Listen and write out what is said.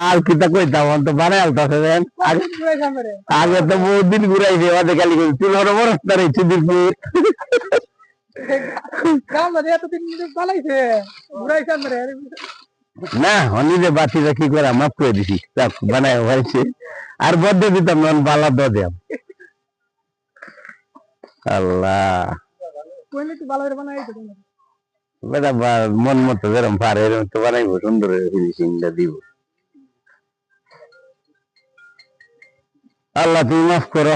আর কিতা কইতাম তো বানাই আলতাছে দেন আগে তো বহুত দিন ঘুরাইছে ওদের খালি তুই বড় বড় রাস্তা রয়েছে দিনপুর না অনিলে বাতিটা কি করে মাফ করে দিছি বানাই হয়েছে আর বদ্ধ দিতাম নন বালা দ দেব আল্লাহ বেটা মন মতো যেরকম পারে এরকম তো বানাইবো সুন্দর ফিনিশিংটা দিব আল্লাহ তুমি মাফ করো